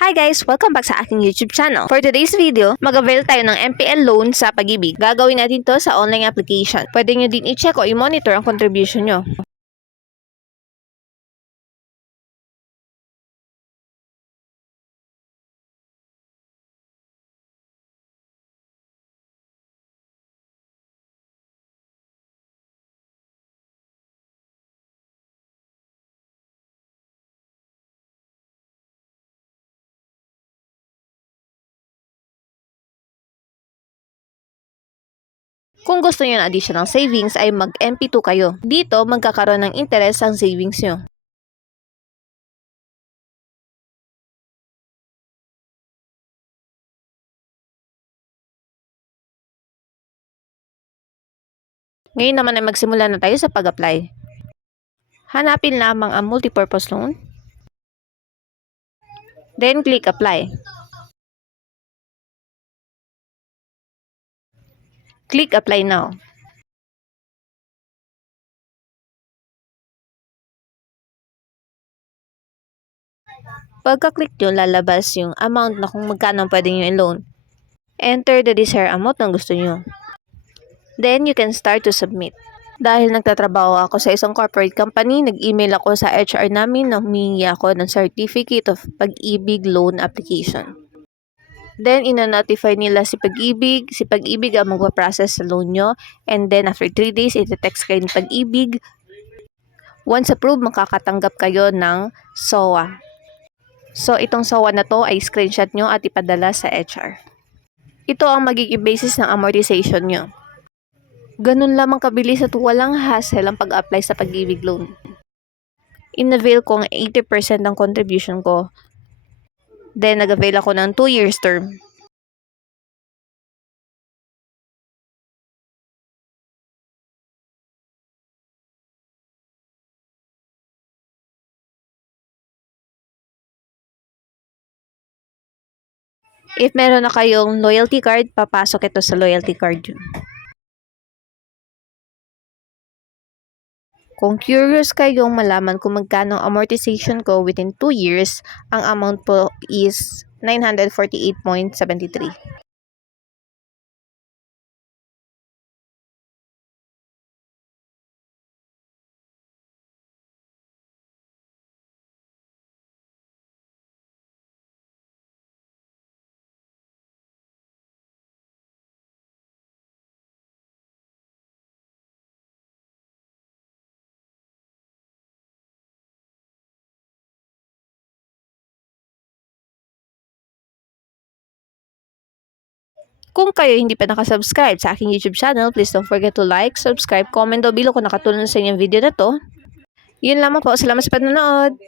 Hi guys! Welcome back sa aking YouTube channel. For today's video, mag-avail tayo ng MPL loan sa pag-ibig. Gagawin natin to sa online application. Pwede nyo din i-check o i-monitor ang contribution nyo. Kung gusto nyo ng additional savings ay mag-MP2 kayo. Dito, magkakaroon ng interest ang savings nyo. Ngayon naman ay magsimula na tayo sa pag-apply. Hanapin lamang ang multipurpose loan. Then click apply. Click apply now. Pagka-click nyo, lalabas yung amount na kung magkano pwede nyo i-loan. Enter the desired amount na gusto nyo. Then, you can start to submit. Dahil nagtatrabaho ako sa isang corporate company, nag-email ako sa HR namin na humingi ako ng Certificate of Pag-ibig Loan Application. Then, ina-notify nila si Pag-ibig. Si Pag-ibig ang magpa-process sa loan nyo. And then, after 3 days, iti-text kayo ni Pag-ibig. Once approved, makakatanggap kayo ng SOA. So, itong SOA na to ay screenshot nyo at ipadala sa HR. Ito ang magiging basis ng amortization nyo. Ganun lamang kabilis at walang hassle ang pag-apply sa pag-ibig loan. In-avail ko ang 80% ng contribution ko. Then, nag-avail ako ng 2 years term. If meron na kayong loyalty card, papasok ito sa loyalty card yun. Kung curious kayong malaman kung magkano amortization ko within 2 years, ang amount po is 948.73. Kung kayo hindi pa nakasubscribe sa aking YouTube channel, please don't forget to like, subscribe, comment down below kung nakatulong sa inyong video na to. Yun lamang po. Salamat sa panonood.